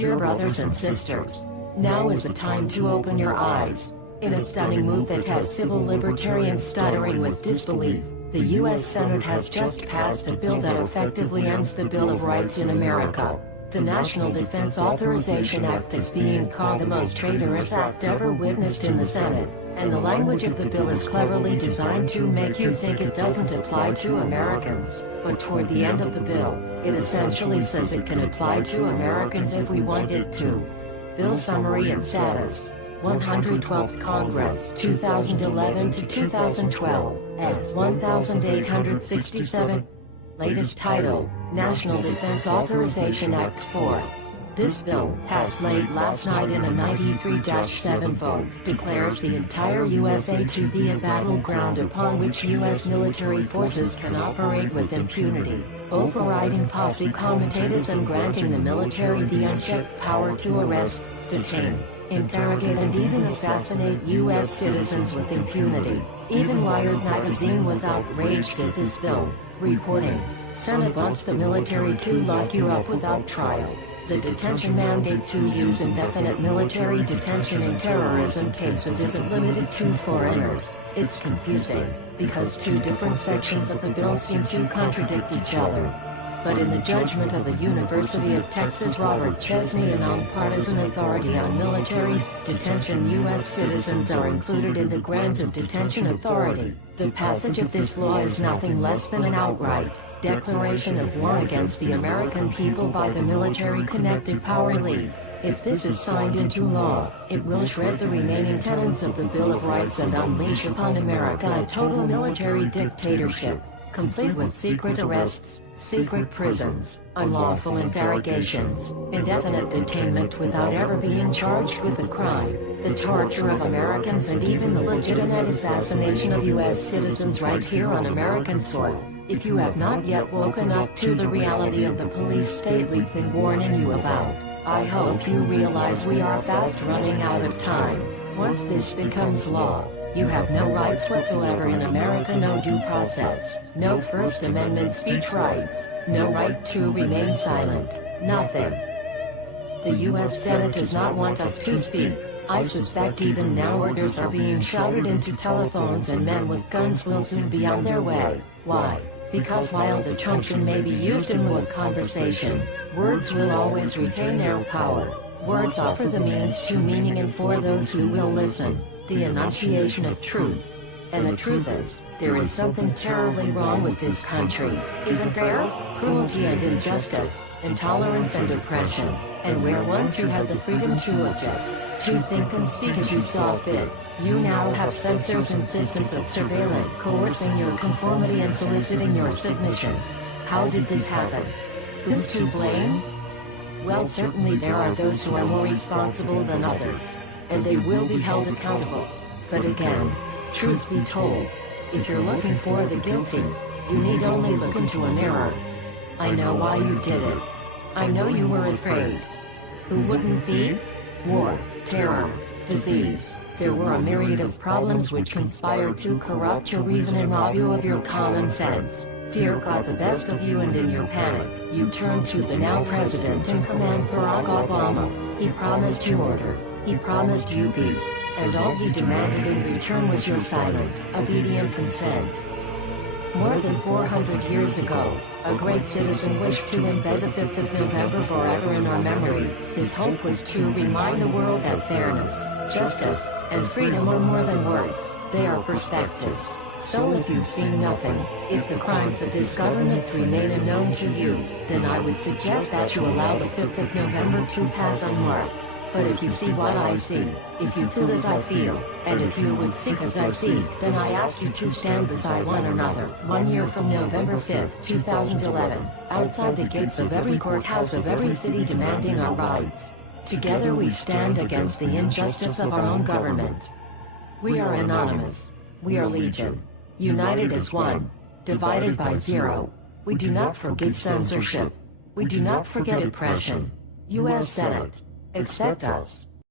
Dear brothers and sisters, now is the time to open your eyes. In a stunning move that has civil libertarians stuttering with disbelief, the U.S. Senate has just passed a bill that effectively ends the Bill of Rights in America. The National Defense Authorization Act is being called the most traitorous act ever witnessed in the Senate, and the language of the bill is cleverly designed to make you think it doesn't apply to Americans, but toward the end of the bill, it essentially says it can apply to Americans if we want it to. Bill summary and status. 112th Congress 2011 to 2012 S 1867. Latest title, National Defense Authorization Act 4. This bill, passed late last night in a 93-7 vote, declares the entire USA to be a battleground upon which U.S. military forces can operate with impunity, overriding posse comitatus and granting the military the unchecked power to arrest, detain, interrogate and even assassinate U.S. citizens with impunity. Even Wired magazine was outraged at this bill, reporting, Senate wants the military to lock you up without trial. The detention mandate to use indefinite military detention in terrorism cases isn't limited to foreigners. It's confusing, because two different sections of the bill seem to contradict each other. But in the judgment of the University of Texas Robert Chesney, a nonpartisan authority on military detention, U.S. citizens are included in the grant of detention authority. The passage of this law is nothing less than an outright declaration of war against the American people by the Military Connected Power League. If this is signed into law, it will shred the remaining tenets of the Bill of Rights and unleash upon America a total military dictatorship, complete with secret arrests, secret prisons, unlawful interrogations, indefinite detainment without ever being charged with a crime, the torture of Americans and even the legitimate assassination of U.S. citizens right here on American soil. If you have not yet woken up to the reality of the police state we've been warning you about, I hope you realize we are fast running out of time. Once this becomes law, you have no rights whatsoever in America, no due process, no First Amendment speech rights, no right to remain silent, nothing. The U.S. Senate does not want us to speak. I suspect even now orders are being shouted into telephones and men with guns will soon be on their way. Why? Because while the truncheon may be used in lieu of conversation, words will always retain their power. Words offer the means to meaning and for those who will listen, the enunciation of truth. And the truth is, there is something terribly wrong with this country, isn't there? Cruelty and injustice, intolerance and oppression, and where once you had the freedom to object, to think and speak as you saw fit, you now have censors and systems of surveillance coercing your conformity and soliciting your submission. How did this happen? Who's to blame? Well, certainly there are those who are more responsible than others, and they will be held accountable. But again, truth be told, if you're looking for the guilty, you need only look into a mirror. I know why you did it. I know you were afraid. Who wouldn't be? War, terror, disease. There were a myriad of problems which conspired to corrupt your reason and rob you of your common sense. Fear got the best of you, and in your panic, you turned to the now president in command, Barack Obama. He promised you order. He promised you peace. And all he demanded in return was your silent, obedient consent. More than 400 years ago, a great citizen wished to embed the 5th of November forever in our memory. His hope was to remind the world that fairness, justice, and freedom are more than words, they are perspectives. So if you've seen nothing, if the crimes of this government remain unknown to you, then I would suggest that you allow the 5th of November to pass unmarked. But if you see what I see, if you feel as I feel, and if you would seek as I seek, then I ask you to stand beside one another, 1 year from November 5th, 2011, outside the gates of every courthouse of every city demanding our rights. Together we stand against the injustice of our own government. We are anonymous. We are legion. United as one. Divided by zero. We do not forgive censorship. We do not forget oppression. U.S. Senate. Expect us.